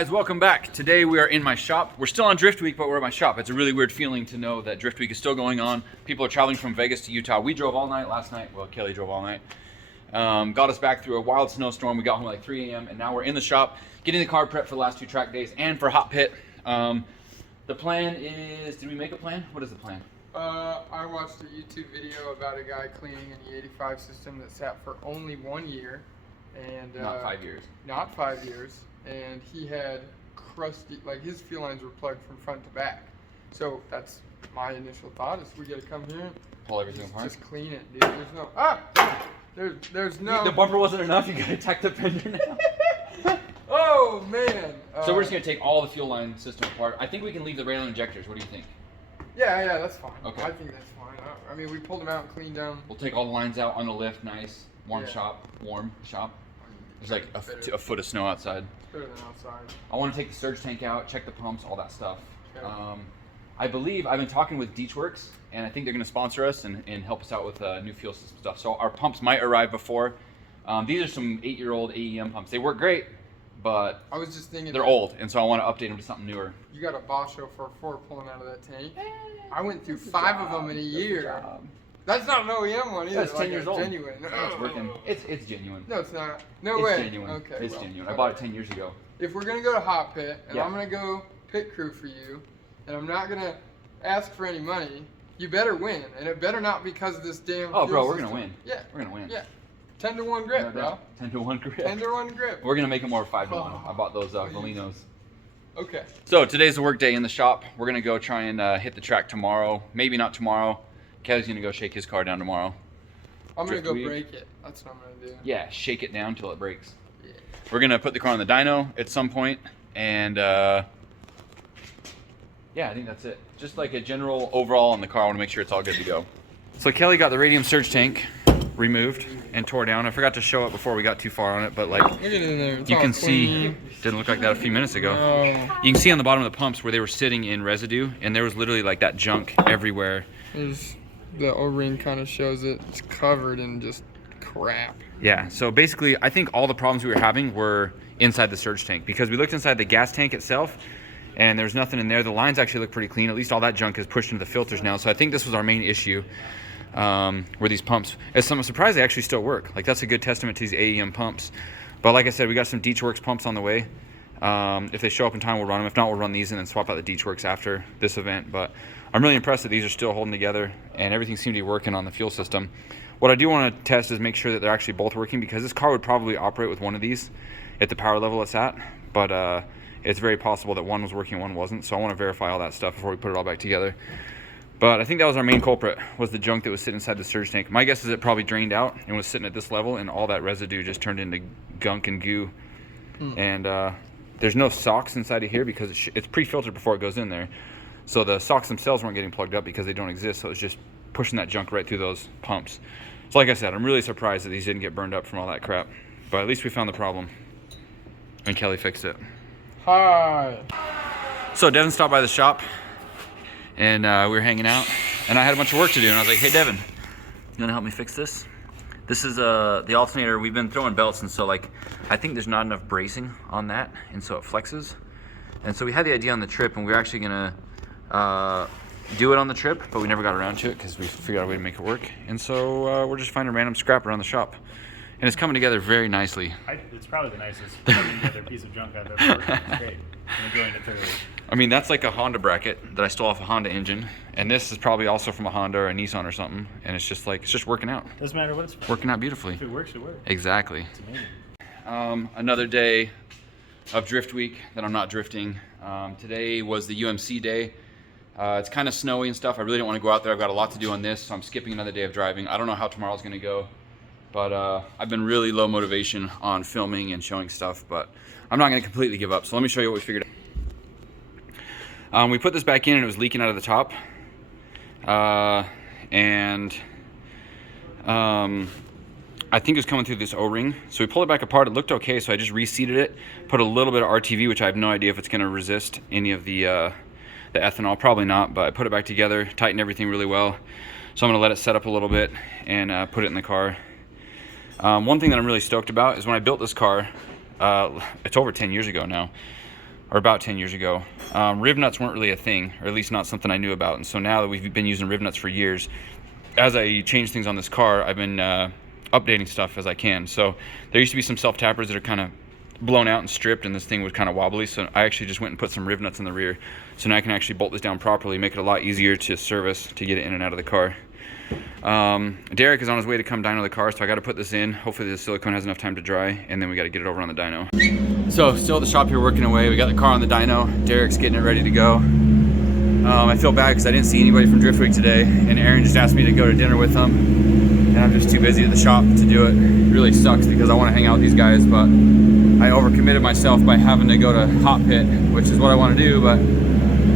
guys, welcome back. Today we are in my shop. We're still on Drift Week, but we're at my shop. It's a really weird feeling to know that Drift Week is still going on. People are traveling from Vegas to Utah. We drove all night last night. Well, Kelly drove all night. Got us back through a wild snowstorm. We got home at like 3 a.m. and now we're in the shop getting the car prepped for the last 2 track days and for Hotpit. The plan is, did we make a plan? What is the plan? I watched a YouTube video about a guy cleaning an E85 system that sat for only 1 year. And Not 5 years. Not 5 years. And he had crusty, like his fuel lines were plugged from front to back. So that's my initial thought is we gotta come here, Pull everything apart. just clean it, dude. There's no. The bumper wasn't enough. You gotta attack the fender now. Oh man. So we're just gonna take all the fuel line system apart. I think we can leave the rail injectors. What do you think? Yeah, that's fine. Okay. I think that's fine. I mean, we pulled them out and cleaned them. We'll take all the lines out on the lift. Nice, warm Yeah. shop. There's like a foot of snow outside. Better than outside. I want to take the surge tank out, check the pumps, all that stuff. Okay. I believe I've been talking with Deechworks, and I think they're going to sponsor us and help us out with new fuel system stuff. So our pumps might arrive before. These are some 8-year-old AEM pumps. They work great, but I was just thinking they're old, and so I want to update them to something newer. You got a Bosch 04 pulling out of that tank. I went through 5 of them in a year. That's not an OEM one either. That's 10 like years a old. Genuine. It's working. It's genuine. No, it's not. No It's way. genuine. Okay. It's well, genuine. I bought it 10 years ago. If we're gonna go to Hotpit and Yeah. I'm gonna go pit crew for you, and I'm not gonna ask for any money, you better win, and it better not because of this damn. Oh, fuel bro, we're system. going to win. Yeah. We're going to win. Yeah. 10-1 grip, No bro. doubt. 10-1 grip. 10-1 grip. We're going to make it more 5-1. I bought those Oh, Valinos. Okay. So today's the work day in the shop. We're gonna go try and hit the track tomorrow. Maybe not tomorrow. Kelly's gonna go shake his car down tomorrow. I'm gonna Drift go weed. break it. That's what I'm gonna do. Yeah, shake it down till it breaks. Yeah. We're gonna put the car on the dyno at some point, and yeah, I think that's it. Just like a general overall on the car. I want to make sure it's all good to go. So Kelly got the radium surge tank removed and tore down. I forgot to show it before we got too far on it, but like Look at it in there. It's you all can see, clean. didn't look like that a few minutes ago. No. You can see on the bottom of the pumps where they were sitting in residue, and there was literally like that junk everywhere. There's the O-ring kind of shows it. It's covered in just crap. Yeah, so basically I think all the problems we were having were inside the surge tank, because we looked inside the gas tank itself and there's nothing in there. The lines actually look pretty clean. At least all that junk is pushed into the filters now. So I think this was our main issue, were these pumps. I'm surprised they actually still work. Like, that's a good testament to these AEM pumps. But like I said, we got some Deechworks pumps on the way. If they show up in time, we'll run them. If not, we'll run these and then swap out the Deechworks after this event. But I'm really impressed that these are still holding together and everything seemed to be working on the fuel system. What I do want to test is make sure that they're actually both working, because this car would probably operate with one of these at the power level it's at. But it's very possible that one was working and one wasn't. So I want to verify all that stuff before we put it all back together. But I think that was our main culprit, was the junk that was sitting inside the surge tank. My guess is it probably drained out and was sitting at this level, and all that residue just turned into gunk and goo. And there's no socks inside of here because it's pre-filtered before it goes in there. So the socks themselves weren't getting plugged up because they don't exist. So it's just pushing that junk right through those pumps. So like I said, I'm really surprised that these didn't get burned up from all that crap. But at least we found the problem, and Kelly fixed it. Hi. So Devin stopped by the shop, and we were hanging out, and I had a bunch of work to do, and I was like, hey Devin, you wanna help me fix this? This is the alternator. We've been throwing belts, and so like I think there's not enough bracing on that, and so it flexes. And so we had the idea on the trip, and we were actually gonna do it on the trip, but we never got around to it because we figured out a way to make it work. And so we're just finding random scrap around the shop, and it's coming together very nicely. It's probably the nicest putting together piece of junk I've ever worked with. It's great. I'm enjoying it thoroughly. I mean, that's like a Honda bracket that I stole off a Honda engine, and this is probably also from a Honda or a Nissan or something, and it's just like, it's just working out. Doesn't matter what it's for. Working out beautifully. If it works, it works. Exactly. It's amazing. Another day of Drift Week that I'm not drifting. Today was the UMC day. It's kind of snowy and stuff. I really don't want to go out there. I've got a lot to do on this, so I'm skipping another day of driving. I don't know how tomorrow's going to go, but I've been really low motivation on filming and showing stuff, but I'm not going to completely give up. So let me show you what we figured out. We put this back in and it was leaking out of the top. I think it was coming through this O-ring. So we pulled it back apart. It looked okay, so I just reseated it, put a little bit of RTV, which I have no idea if it's going to resist any of the ethanol. Probably not, but I put it back together, tightened everything really well. So I'm going to let it set up a little bit and put it in the car. One thing that I'm really stoked about is when I built this car, it's over 10 years ago now, or about 10 years ago. Riv nuts weren't really a thing, or at least not something I knew about. And so now that we've been using riv nuts for years, as I change things on this car, I've been updating stuff as I can. So there used to be some self-tappers that are kind of blown out and stripped, and this thing was kind of wobbly. So I actually just went and put some riv nuts in the rear. So now I can actually bolt this down properly, make it a lot easier to service, to get it in and out of the car. Derek is on his way to come dyno the car, so I got to put this in. Hopefully the silicone has enough time to dry, and then we got to get it over on the dyno. So still at the shop here working away. We got the car on the dyno. Derek's getting it ready to go. I feel bad because I didn't see anybody from Drift Week today, and Aaron just asked me to go to dinner with him, and I'm just too busy at the shop to do it. It really sucks because I want to hang out with these guys, but I overcommitted myself by having to go to Hotpit, which is what I want to do, but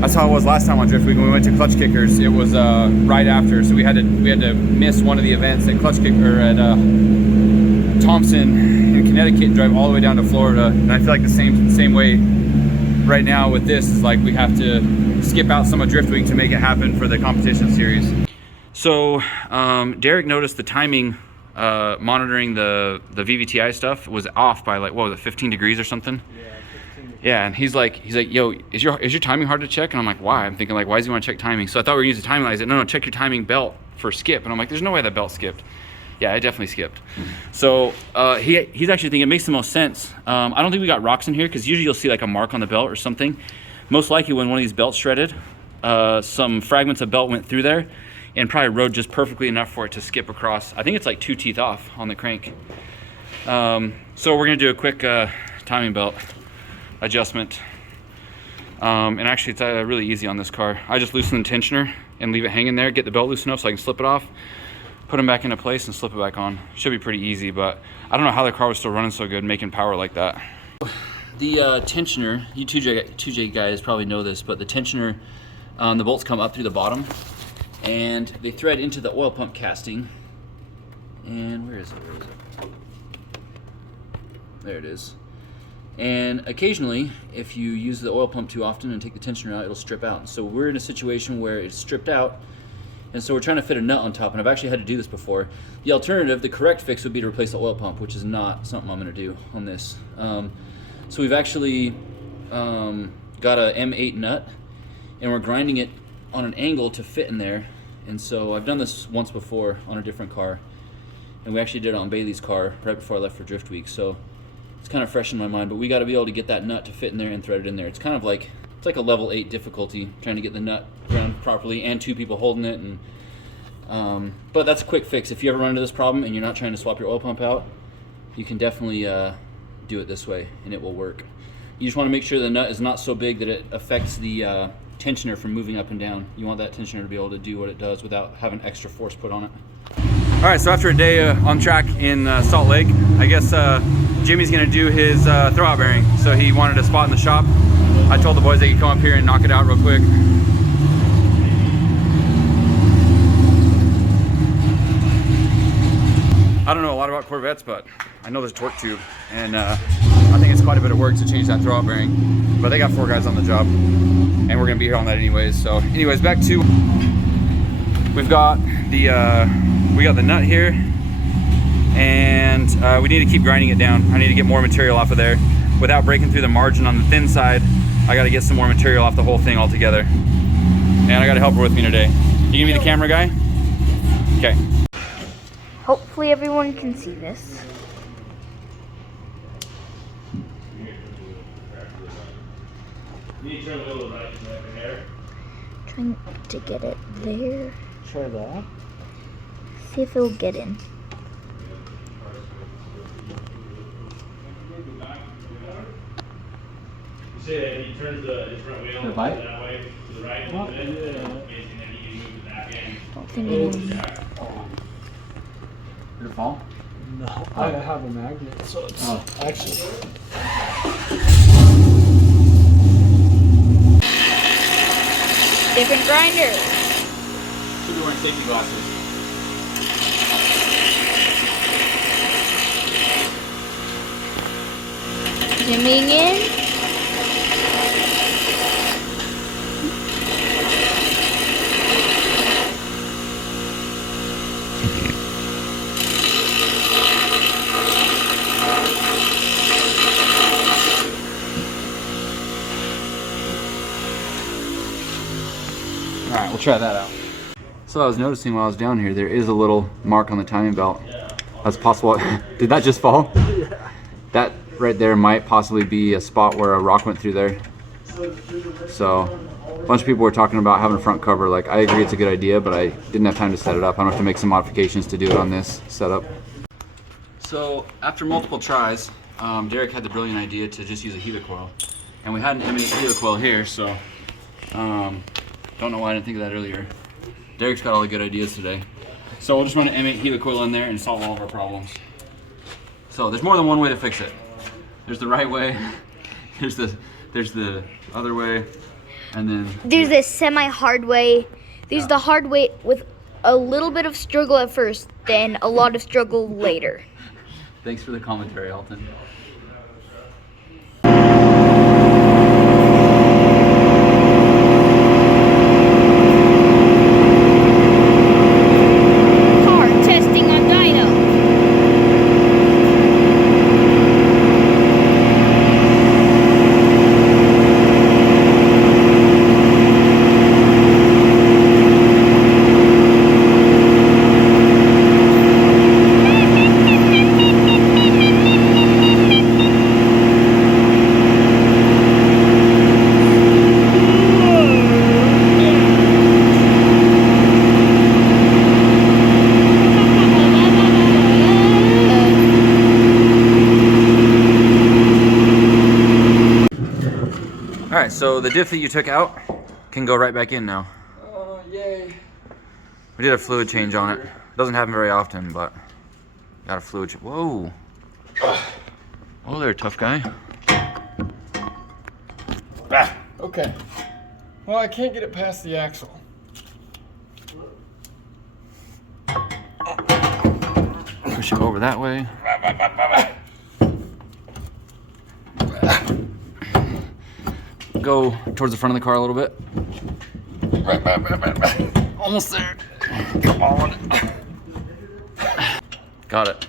that's how it was last time on Drift Week when we went to Clutch Kickers. It was right after, so we had to miss one of the events at Clutch Kicker at Thompson in Connecticut and drive all the way down to Florida. And I feel like the same way right now with this is like we have to skip out some of Drift Week to make it happen for the competition series. So Derek noticed the timing monitoring the VVTi stuff was off by like, what was it, 15 degrees or something? Yeah, and he's like, yo, is your timing hard to check? And I'm like, why? I'm thinking like, why does he want to check timing? So I thought we were using timing. I said, no, check your timing belt for skip. And I'm like, there's no way that belt skipped. Yeah, it definitely skipped. So he's actually thinking it makes the most sense. I don't think we got rocks in here because usually you'll see like a mark on the belt or something. Most likely when one of these belts shredded, some fragments of belt went through there and probably rode just perfectly enough for it to skip across. I think it's like 2 teeth off on the crank. So we're gonna do a quick timing belt adjustment. And actually it's really easy on this car. I just loosen the tensioner and leave it hanging there, get the belt loose enough so I can slip it off, put them back into place and slip it back on. Should be pretty easy, but I don't know how the car was still running so good, making power like that. The tensioner, you 2J guys probably know this, but the tensioner, the bolts come up through the bottom and they thread into the oil pump casting. And where is it? There it is. And occasionally, if you use the oil pump too often and take the tensioner out, it'll strip out. So we're in a situation where it's stripped out, and so we're trying to fit a nut on top, and I've actually had to do this before. The alternative, the correct fix would be to replace the oil pump, which is not something I'm gonna do on this. So we've actually got a M8 nut, and we're grinding it on an angle to fit in there. And so I've done this once before on a different car, and we actually did it on Bailey's car right before I left for Drift Week. So it's kind of fresh in my mind, but we got to be able to get that nut to fit in there and thread it in there. It's kind of like, it's like a level 8 difficulty trying to get the nut ground properly and 2 people holding it. And but that's a quick fix. If you ever run into this problem and you're not trying to swap your oil pump out, you can definitely do it this way and it will work. You just want to make sure the nut is not so big that it affects the tensioner from moving up and down. You want that tensioner to be able to do what it does without having extra force put on it. All right, so after a day on track in Salt Lake, I guess Jimmy's gonna do his throwout bearing. So he wanted a spot in the shop. I told the boys they could come up here and knock it out real quick. I don't know a lot about Corvettes, but I know there's a torque tube, and I think it's quite a bit of work to change that throwout bearing. But they got 4 guys on the job, and we're gonna be here on that anyways. So anyways, back to, we've got the nut here, and we need to keep grinding it down. I need to get more material off of there without breaking through the margin on the thin side. I got to get some more material off the whole thing altogether, and I got a helper with me today. You gonna be the camera guy? Okay. Hopefully everyone can see this. Trying to get it there. Try that. See if it'll get in. You say that he turns his front wheel that way to the right a little bit, and then he can move the back end. I don't think it is. Did it fall? No, I have a magnet, so it's actually. Different grinder. Should be wearing safety glasses. Zooming in. try that out. So I was noticing while I was down here, there is a little mark on the timing belt. That's possible. Did that just fall? Yeah. That right there might possibly be a spot where a rock went through there. So a bunch of people were talking about having a front cover. Like, I agree it's a good idea, but I didn't have time to set it up. I'm gonna have to make some modifications to do it on this setup. So after multiple tries, Derek had the brilliant idea to just use a helicoil. And we had an M8 helicoil here, so don't know why I didn't think of that earlier. Derek's got all the good ideas today. So we'll just run an M8 helicoil in there and solve all of our problems. So there's more than one way to fix it. There's the right way, there's the other way, and then There's the semi-hard way. There's the hard way with a little bit of struggle at first, then a lot of struggle later. Thanks for the commentary, Alton. Car testing on dyno. All right, so the diff that you took out can go right back in now. Yay. We did a fluid change on it. Doesn't happen very often, but got a fluid change. Whoa. Oh there, tough guy. Okay. Well, I can't get it past the axle. Push it over that way. Go towards the front of the car a little bit. Almost there. Come on. Got it.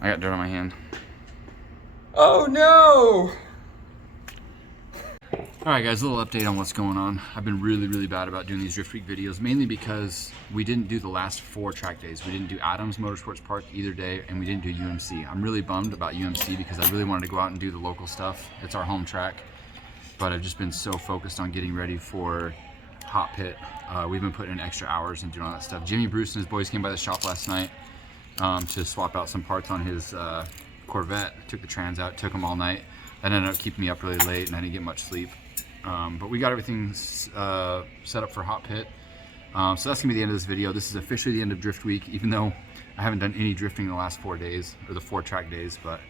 I got dirt on my hand. Oh no! Alright guys, a little update on what's going on. I've been really bad about doing these Drift Week videos, mainly because we didn't do the last 4 track days. We didn't do Adams Motorsports Park either day, and we didn't do UMC. I'm really bummed about UMC because I really wanted to go out and do the local stuff. It's our home track, but I've just been so focused on getting ready for Hotpit. We've been putting in extra hours and doing all that stuff. Jimmy Bruce and his boys came by the shop last night to swap out some parts on his Corvette. Took the trans out, took them all night. That ended up keeping me up really late and I didn't get much sleep. But we got everything set up for Hotpit. So that's gonna be the end of this video. This is officially the end of Drift Week, even though I haven't done any drifting in the last 4 days, or the 4 track days, but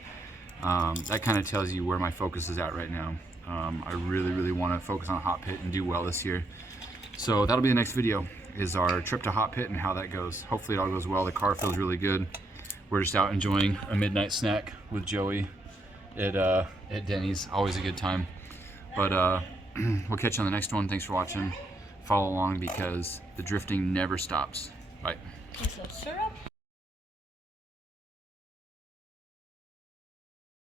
that kind of tells you where my focus is at right now. I really want to focus on Hotpit and do well this year. So that'll be the next video, is our trip to Hotpit and how that goes. Hopefully it all goes well. The car feels really good. We're just out enjoying a midnight snack with Joey at Denny's. Always a good time. But we'll catch you on the next one. Thanks for watching. Follow along because the drifting never stops. Bye.